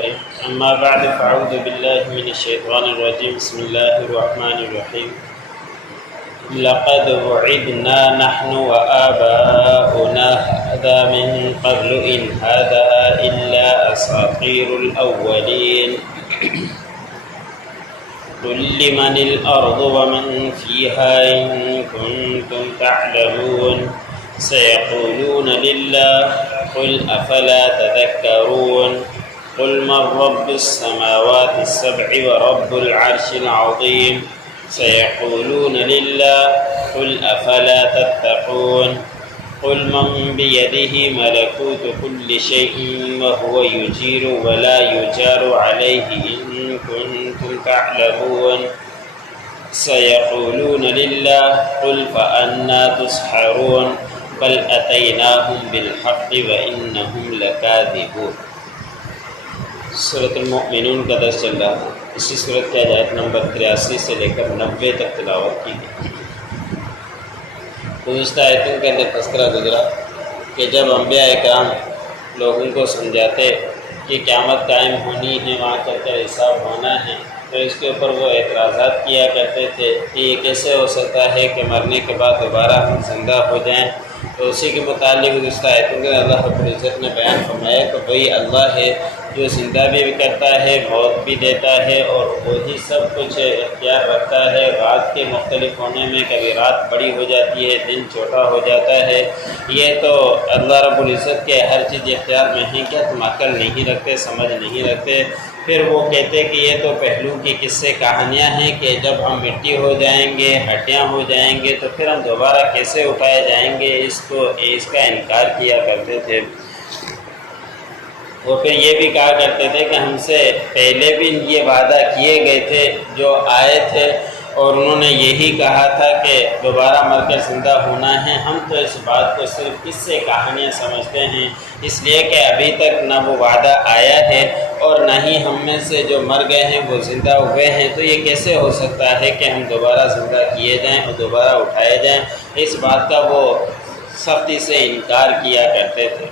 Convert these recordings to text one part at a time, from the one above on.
کریں۔ اما بعد فاعوذ باللہ من الشیطان الرجیم، بسم اللہ الرحمن الرحیم۔ لقد وعدنا نحن وآباؤنا هذا من قبل إن هذا إلا أساطير الأولين قل لمن الأرض ومن فيها إن كنتم تعلمون سيقولون لله قل أفلا تذكرون قل من رب السماوات السبع ورب العرش العظيم سيقولون لله قل أفلا تتقون قل من بيده ملكوت كل شيء وهو يجير ولا يجار عليه إن كنتم تعلمون سيقولون لله قل فأنى تسحرون بل أتيناهم بالحق وإنهم لكاذبون۔ سورۃ المؤمنون کا درس چل رہا ہے۔ اسی صورت کی آیت نمبر 83 سے لے کر 90 تک تلاوت کی گئی۔ گزشتہ آیتوں کے اندر تذکرہ گزرا کہ جب انبیاء اکرام لوگوں کو سمجھاتے کہ قیامت قائم ہونی ہے، وہاں چل کر حساب ہونا ہے، تو اس کے اوپر وہ اعتراضات کیا کرتے تھے کہ یہ کیسے ہو سکتا ہے کہ مرنے کے بعد دوبارہ ہم زندہ ہو جائیں۔ تو اسی کے متعلق گزشتہ آیتوں کے اللہ رب العزت نے بیان فرمایا کہ وہی اللہ ہے جو زندہ بھی کرتا ہے، موت بھی دیتا ہے، اور وہی سب کچھ اختیار رکھتا ہے۔ رات کے مختلف ہونے میں کبھی رات بڑی ہو جاتی ہے، دن چھوٹا ہو جاتا ہے۔ یہ تو اللہ رب العزت کے ہر چیز اختیار میں ہے، کیا تم عقل نہیں رکھتے، سمجھ نہیں رکھتے؟ پھر وہ کہتے کہ یہ تو پہلو کی قصے کہانیاں ہیں کہ جب ہم مٹی ہو جائیں گے، ہڈیاں ہو جائیں گے، تو پھر ہم دوبارہ کیسے اٹھائے جائیں گے؟ اس کا انکار کیا کرتے تھے۔ وہ پھر یہ بھی کہا کرتے تھے کہ ہم سے پہلے بھی یہ وعدہ کیے گئے تھے جو آئے تھے، اور انہوں نے یہی کہا تھا کہ دوبارہ مر کر زندہ ہونا ہے۔ ہم تو اس بات کو صرف قصے کہانیاں سمجھتے ہیں، اس لیے کہ ابھی تک نہ وہ وعدہ آیا ہے اور نہ ہی ہم میں سے جو مر گئے ہیں وہ زندہ ہوئے ہیں، تو یہ کیسے ہو سکتا ہے کہ ہم دوبارہ زندہ کیے جائیں اور دوبارہ اٹھائے جائیں؟ اس بات کا وہ سختی سے انکار کیا کرتے تھے۔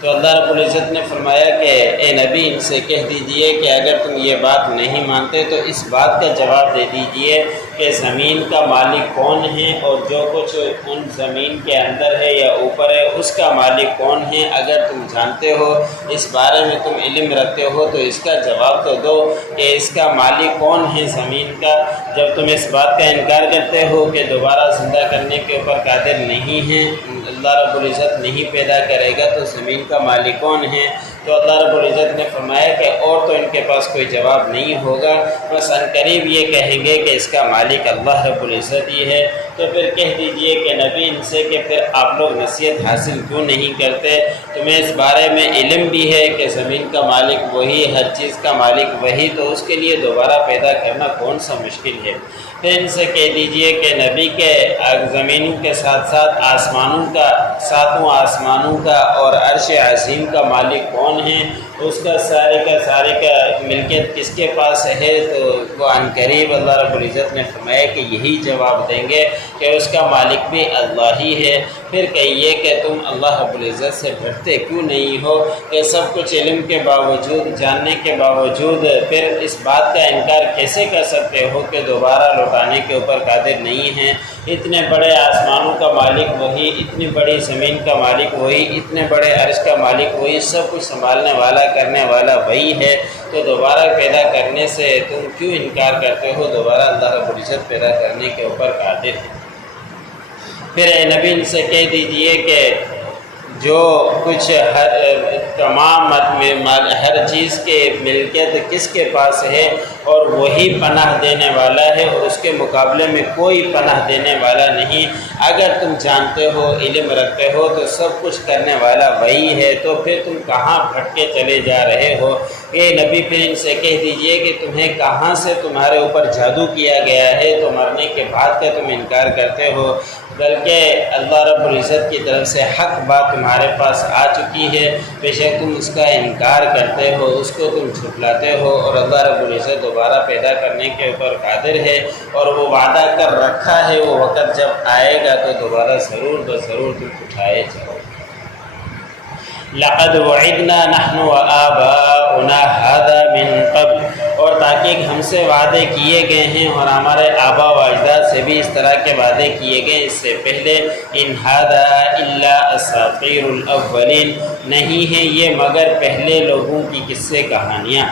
تو اللہ رب العزت نے فرمایا کہ اے نبی، ان سے کہہ دیجئے کہ اگر تم یہ بات نہیں مانتے تو اس بات کا جواب دے دیجئے کہ زمین کا مالک کون ہے، اور جو کچھ ان زمین کے اندر ہے یا اوپر ہے اس کا مالک کون ہے۔ اگر تم جانتے ہو، اس بارے میں تم علم رکھتے ہو، تو اس کا جواب تو دو کہ اس کا مالک کون ہے زمین کا۔ جب تم اس بات کا انکار کرتے ہو کہ دوبارہ زندہ کرنے کے اوپر قادر نہیں ہے، اللہ رب العزت نہیں پیدا کرے گا، تو زمین کا مالک کون ہے؟ تو اللہ رب العزت نے فرمایا کہ اور تو ان کے پاس کوئی جواب نہیں ہوگا، بس عنقریب یہ کہیں گے کہ اس کا مالک اللہ رب العزت ہی ہے۔ تو پھر کہہ دیجئے کہ نبی ان سے کہ پھر آپ لوگ نصیحت حاصل کیوں نہیں کرتے؟ تمہیں اس بارے میں علم بھی ہے کہ زمین کا مالک وہی، ہر چیز کا مالک وہی، تو اس کے لیے دوبارہ پیدا کرنا کون سا مشکل ہے؟ پھر ان سے کہہ دیجئے کہ نبی کے زمینوں کے ساتھ ساتھ آسمانوں کا، ساتوں آسمانوں کا اور عرش عظیم کا مالک کون ہے، اس کا سارے کا ملکیت کس کے پاس ہے؟ تو وہ عنقریب اللہ رب العزت نے فرمایا کہ یہی جواب دیں گے کہ اس کا مالک بھی اللہ ہی ہے۔ پھر کہیے کہ تم اللہ رب العزت سے ڈرتے کیوں نہیں ہو کہ سب کچھ علم کے باوجود، جاننے کے باوجود پھر اس بات کا انکار کیسے کر سکتے ہو کہ دوبارہ لوٹانے کے اوپر قادر نہیں ہیں؟ اتنے بڑے آسمانوں کا مالک وہی، اتنی بڑی زمین کا مالک وہی، اتنے بڑے عرش کا مالک وہی، سب کچھ سنبھالنے والا، کرنے والا وہی ہے، تو دوبارہ پیدا کرنے سے تم کیوں انکار کرتے ہو؟ دوبارہ اللہ رب العزت پیدا کرنے کے اوپر قادر ہے۔ پھر اے نبی ان سے کہہ دیجئے کہ جو کچھ تمام ہر چیز کے ملکیت کس کے پاس ہے، اور وہی پناہ دینے والا ہے، اور اس کے مقابلے میں کوئی پناہ دینے والا نہیں۔ اگر تم جانتے ہو، علم رکھتے ہو، تو سب کچھ کرنے والا وہی ہے، تو پھر تم کہاں بھٹکے چلے جا رہے ہو؟ اے نبی پھر ان سے کہہ دیجئے کہ تمہیں کہاں سے تمہارے اوپر جادو کیا گیا ہے تو مرنے کے بعد کا تم انکار کرتے ہو؟ بلکہ اللہ رب العزت کی طرف سے حق بات تمہارے پاس آ چکی ہے، بے شک تم اس کا انکار کرتے ہو، اس کو تم جھٹلاتے ہو، اور اللہ رب العزت دوبارہ پیدا کرنے کے اوپر قادر ہے، اور وہ وعدہ کر رکھا ہے وہ وقت جب آئے گا تو دوبارہ ضرور تم اٹھائے جاؤ۔ لقد وعدنا نحن وآباؤنا هذا سے وعدے کیے گئے ہیں اور ہمارے آبا و اجداد سے بھی اس طرح کے وعدے کیے گئے اس سے پہلے، ان ھذا الا اساطیر الاولین، نہیں ہیں یہ مگر پہلے لوگوں کی قصے کہانیاں۔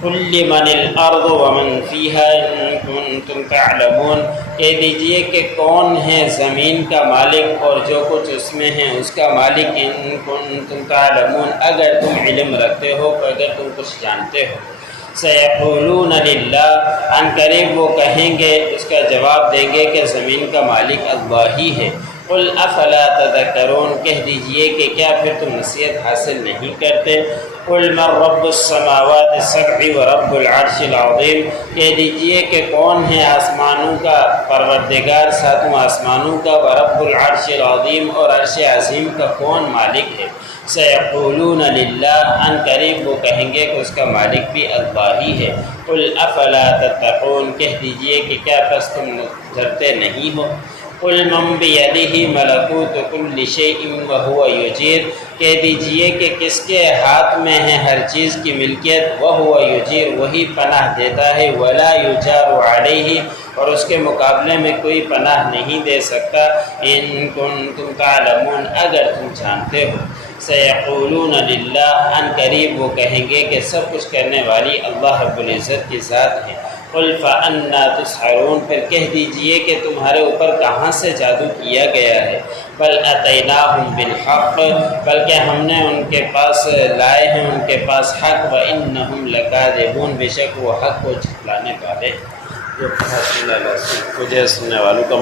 قل لمن الارض ومن فیہا ان کنتم تعلمون، کہہ دیجئے کہ کون ہے زمین کا مالک اور جو کچھ اس میں ہے اس کا مالک، ان کنتم تعلمون، اگر تم علم رکھتے ہو، اگر تم کچھ جانتے ہو۔ سیقولون للہ، عن قریب وہ کہیں گے، اس کا جواب دیں گے کہ زمین کا مالک اللہ ہی ہے۔ قل افلا تذکرون، کہہ دیجئے کہ کیا پھر تم نصیحت حاصل نہیں کرتے۔ قل من رب السماوات السبع ورب العرش العظیم، کہہ دیجئے کہ کون ہے آسمانوں کا پروردگار، ساتوں آسمانوں کا، ورب العرش العظیم، اور عرش عظیم کا کون مالک ہے۔ سیقولون للہ، عن قریب وہ کہیں گے کہ اس کا مالک بھی اللہ ہی ہے۔ قل افلا تتقون، کہہ دیجئے کہ کیا پس تم ڈرتے نہیں ہو۔ قل من بیدہ ملکوت کل شیء وہو یجیر، کہہ دیجئے کہ کس کے ہاتھ میں ہے ہر چیز کی ملکیت، وہو یجیر، وہی پناہ دیتا ہے، ولا یجار علیہ، اور اس کے مقابلے میں کوئی پناہ نہیں دے سکتا، ان کنتم تعلمون، اگر تم جانتے ہو۔ سیقولون للہ، عن قریب وہ کہیں گے کہ سب کچھ کرنے والی اللہ رب العزت کی ذات ہے۔ قل فأنا تسحرون، پھر کہہ دیجئے کہ تمہارے اوپر کہاں سے جادو کیا گیا ہے۔ بل اتیناہم بالحق، بلکہ ہم نے ان کے پاس لائے ہیں ان کے پاس حق، وانہم لکاذبون، بے شک وہ حق کو جھٹلانے والے ہیں۔ جو کہا صلی اللہ علیہ وسلم، مجھے سننے والوں کا